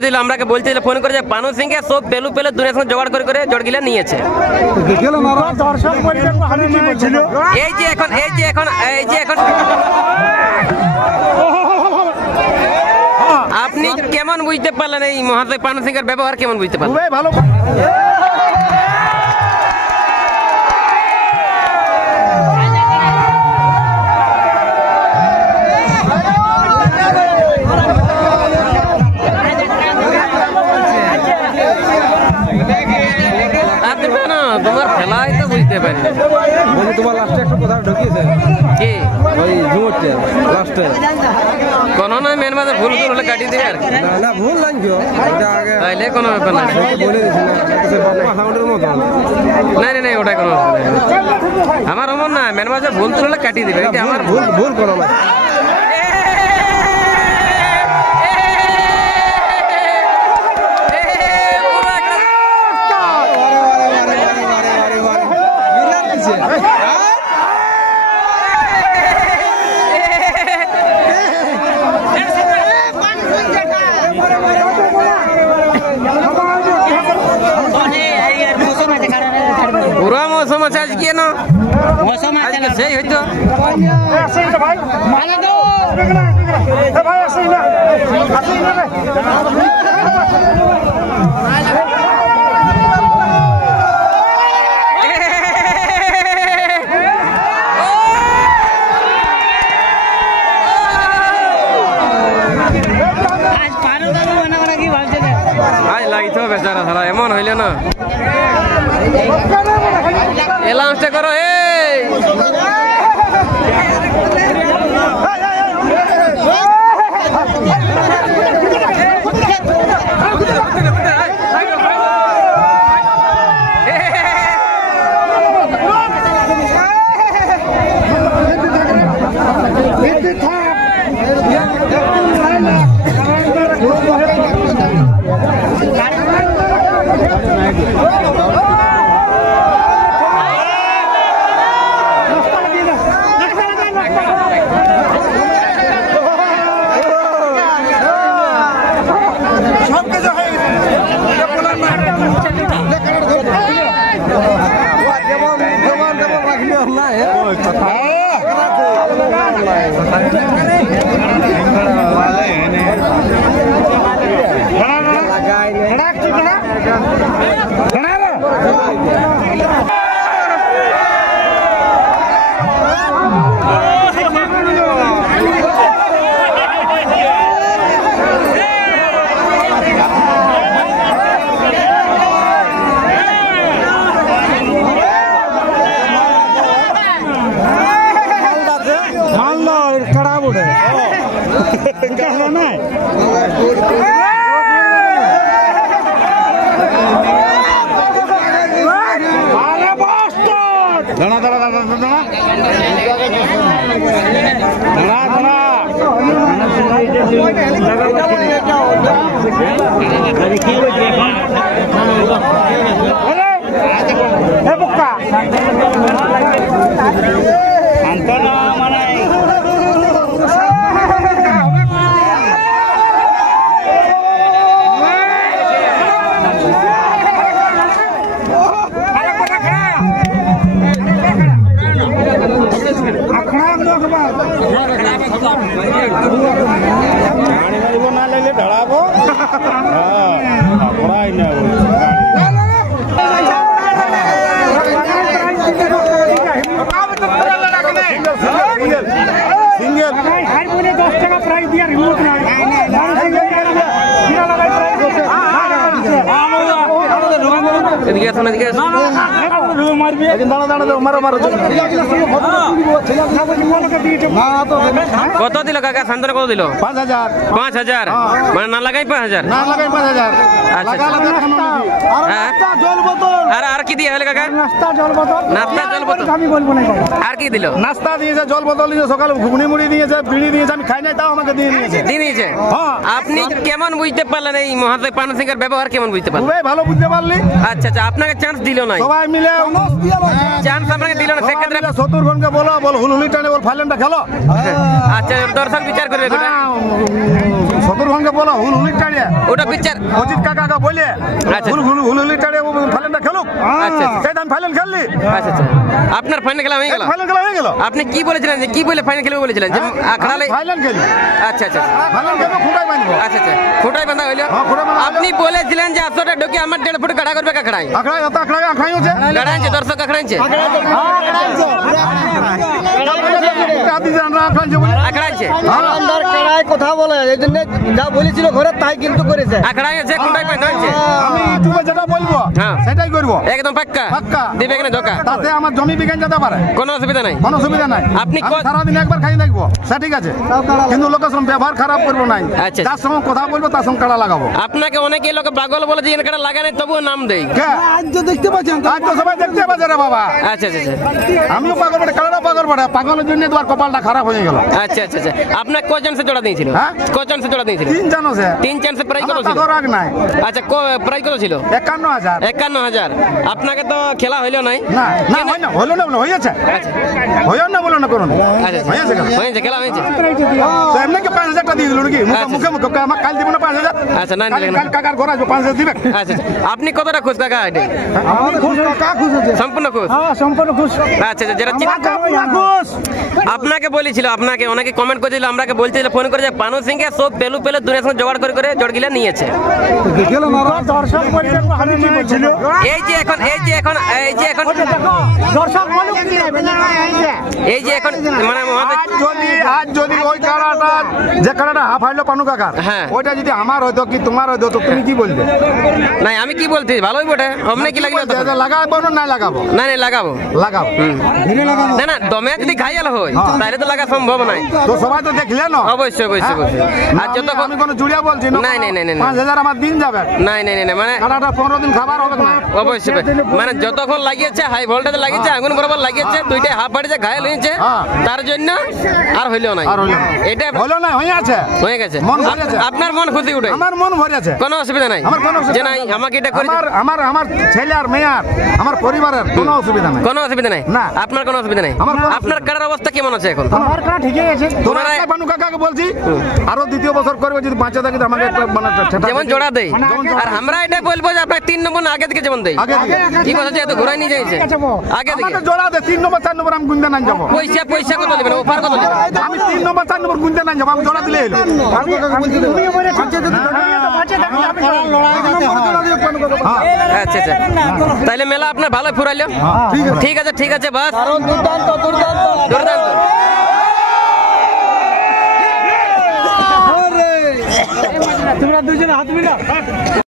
দিল আমরাকে বলছিল ফোন করে যে পানু সিং কে সব পেলু পেলে দুনিয়ার সঙ্গে জোগাড় করে জড় গিলা নিয়েছে। এই যে এখন আপনি কেমন বুঝতে পারলেন এই মহাশয় পানু সিং এর ব্যবহার কেমন বুঝতে পারলেন? ভালো। তোমার খেলাই তো বুঝতে পারি তোমার লাস্টে একটা কথা ঢুকিয়েছে কি ওই ঝুমুরতে লাস্টে কোনো না মেন মাঝে ভুল হলে কাটিয়ে দিবে আর না ভুল নাই কেউ এটা আগে তাইলে কোনো ব্যাপার না বলে দিয়েছিল সাউন্ডের মতো নাই ওটা কোনো আমার অমন না মেন মাঝে ভুল হলে কাটিয়ে দিবে এটা আমার ভুল করো না पूरा मौसम अच्छा आज किए ना मौसम आज के सही है तो भाई माने दो भाई ऐसे ही ना आज पारो दादा बना बना की भाग दे आज लाई तो बेचारा साला एमन হইলো না এলাউন্সটা করো কত দিল কাকা শান্তনু কত দিল 5000 মানে না লাগাই 5000 না লাগাই 5000 আচ্ছা আর কি দিয়ে হলো কাকা নাস্তা জল বোতল আমি বলবো না আর কি দিল নাস্তা দিয়েছে জল বোতল দিয়েছে সকালে ঘুগনি মুড়ি দিয়েছে বিড়ি দিয়েছে আমি খাই নাই তাও আমাকে দিয়ে দিয়েছে আপনি কেমন বুঝতে পারলেন এই মহাশয় পানু সিং এর ব্যবহার কেমন বুঝতে পারলেন? ভালো বুঝতে পারলি। আচ্ছা আপনাকে চান্স দিল না, সবাই মিলে চান্স আপনাকে দিল না সেক্ষেত্রে শত্রুঘ্নকে বলো বল হুলহুলি টানে বল ফাইনালটা খেলো। আচ্ছা দর্শক বিচার করবে ওটা। শত্রুঘ্নকে বলো হুলহুলি টানে ওটা বিচার অজিত কাকাকে বলে হুলহুলি টানে ফাইনালটা খেলুক। আচ্ছা সেই আমি ফাইনাল খেললি। আচ্ছা আচ্ছা আপনার ফাইনাল খেলা হয়ে গেল। ফাইনাল খেলা হয়ে গেল। আপনি কি বলেছিলেন যে কি বলে ফাইনাল খেলবে বলেছিলেন যে আখড়ালে ফাইনাল খেলি। আচ্ছা আচ্ছা ফাইনাল খেলবো খুঁটাই বাঁধবো। আচ্ছা আচ্ছা খোটাই বাঁধা হইলো। হ্যাঁ, খুঁটাই বাঁধা হইলো। আপনি বলেছিলেন যে 800টা ঢুকে আমার 1.5 ফুট কাটা করবে কাকড়াই আখড়াই হতো আখড়াই হচ্ছে কাড়াইছে দর্শক কাকড়াইছে আখড়াইছে কথা বলে এই জন্য যা বলেছিল ঘরে তাই কিন্তু করেছে। আখড়াইছে খোটাই বাঁধাইছে আমি ইউটিউবে যেটা বলবো হ্যাঁ। সেটাই করবো। একদম পাক্কা পাক্কা। দিবে কিনা ধোকা তাতে আমার জমি বিজ্ঞান যেতে পারে, কোনো অসুবিধা নাই। কোনো সুবিধা নাই। আপনি আমি সারাদিন একবার খাই দেখবো, সে ঠিক আছে, কিন্তু লোকের সঙ্গে ব্যবহার খারাপ করবো নাই। আচ্ছা। যার সঙ্গে কথা বলবো তার সঙ্গে কাড়া লাগাবো। আপনাকে অনেকে লোক পাগল বলে যে এখানে কাটা লাগা নাই তবুও নাম দেই। কে? আজ তো সবাই দেখতে পাচ্ছে রে বাবা। আচ্ছা আচ্ছা আচ্ছা আমিও পাগল বটে, কাড়াটা পাগল বটে। পাগলের জন্য তোমার কপালটা খারাপ হয়ে গেল। আচ্ছা আচ্ছা আচ্ছা আপনার ক চান্সে জোড়া দিয়েছিল? হ্যাঁ? ক চান্সে জোড়া দিয়েছিল? 3 জানো সে 3 চান্সে প্রাইস কত আমার ছিল? টাকা রাগ নাই। আচ্ছা প্রাইস কত ছিল? 51,000। 51,000। আপনাকে তো খেলা হইলো নাই। না না হয় না, হলো না বলো হয়েছে। হইও না বলো না করো না। আচ্ছা হয়েছে কেন? হয়েছে খেলা হয়েছে। তো এমনি কি 5,000 টাকা দিয়ে দিল নাকি? মুখে মুখে আমার কাল দিব না 5,000। আচ্ছা না কাল কাকার ঘর আসবো 5,000 দিবে। আচ্ছা আপনি কতটা খুশ কাকা এটা? আমাদের খুশ, কাকা খুশ হচ্ছে। সম্পূর্ণ খুশ? হ্যাঁ সম্পূর্ণ খুশ। আচ্ছা আচ্ছা যেটা কাকা খুশ। আপনাকে বলেছিল, আপনাকে অনেকে কমেন্ট করেছিল, আমাকে বলছিল ফোন করে যে পানু সিংকে সব পেলু দুনিয়ার সঙ্গে জোগাড় করে জড়গিলা নিয়েছে। দর্শক বলতে আমি কি বলছিল? এই যে এখন দর্শক বলুক এই যে এখন মানে আজ যদি ওই কাড়াটা যে কাড়াটা হাফ হাইলো পানু কাকার, হ্যাঁ। ওইটা যদি আমার হয়তো কি তোমার হয়তো তো তুমি কি বলবে? নাই আমি কি বলছি ভালোই বটে। অমনে কি লাগলো? লাগাবো না লাগাবো? না না লাগাবো লাগাবো। না না দমে যদি ঘায়াল হয় তাহলে তো লাগা সম্ভব নাই। তো সবাই তো দেখলে না? অবশ্যই অবশ্যই অবশ্যই। আর যতক্ষণ আমি কোনো জুড়িয়া বলছি না। নাই, নাই, নাই, নাই। 5,000 আমার দিন যাবে। নাই নাই নাই মানে কাড়াটা 15 দিন খাবার হবে না। অবশ্যই মানে যতক্ষণ লাগিয়েছে হাই ভোল্টেজ লাগিয়েছে, আগুন বরাবর লাগিয়েছে, দুইটা হাফ বাড়িতে ঘায়াল হয়েছে, হ্যাঁ। তার জন্য আর হইলেও নাই। আর হইলো না। এটা হলো না, হয়ে আছে। হয়ে গেছে। মন ভরে আছে। আপনার মন খুশি উঠে? আমার মন ভরে আছে। কোনো অসুবিধা নাই আমার কোনো অসুবিধা যে নাই আমাকে এটা করে আমার ছেলে আর মেয়ে আর আমার পরিবারের কোনো অসুবিধা নাই। কোনো অসুবিধা নাই। না। আপনার কোনো অসুবিধা নাই। আমার কোনো আপনার কাটার অবস্থা কেমন আছে এখন? আমার কাড়া ঠিকই আছে। তোমরা তোমরা- পানু কাকাকে বলছি আরো দ্বিতীয় বছর করবে, যদি বাঁচা থাকি তো আমাকে একটা মানে ঠেটা যেমন জোড়া দেয়। আর আমরা এটা বলবো যে আপনার 3 নম্বর না আগে থেকে যেমন দেয়। আগে থেকে। কি কথা যেহেতু ঘোরাই নিয়ে যাইছে আগে থেকে। আমাকে জোড়া দে 3 নম্বর 4 নম্বর আমি গুনতে না যাবো। পয়সা কত নেবেন? অফার কত নেবেন? আমি 3 নম্বর 4 নম্বর গুনতে না যাবো, আমি জোড়া দিলে এলো। আচ্ছা আচ্ছা তাহলে মেলা আপনার ভালো ফুরাইলো। ঠিক আছে ঠিক আছে বাস দুর্দান্ত দুর্দান্ত দুর্দান্ত। তোমরা দুজনে হাত মিলাও।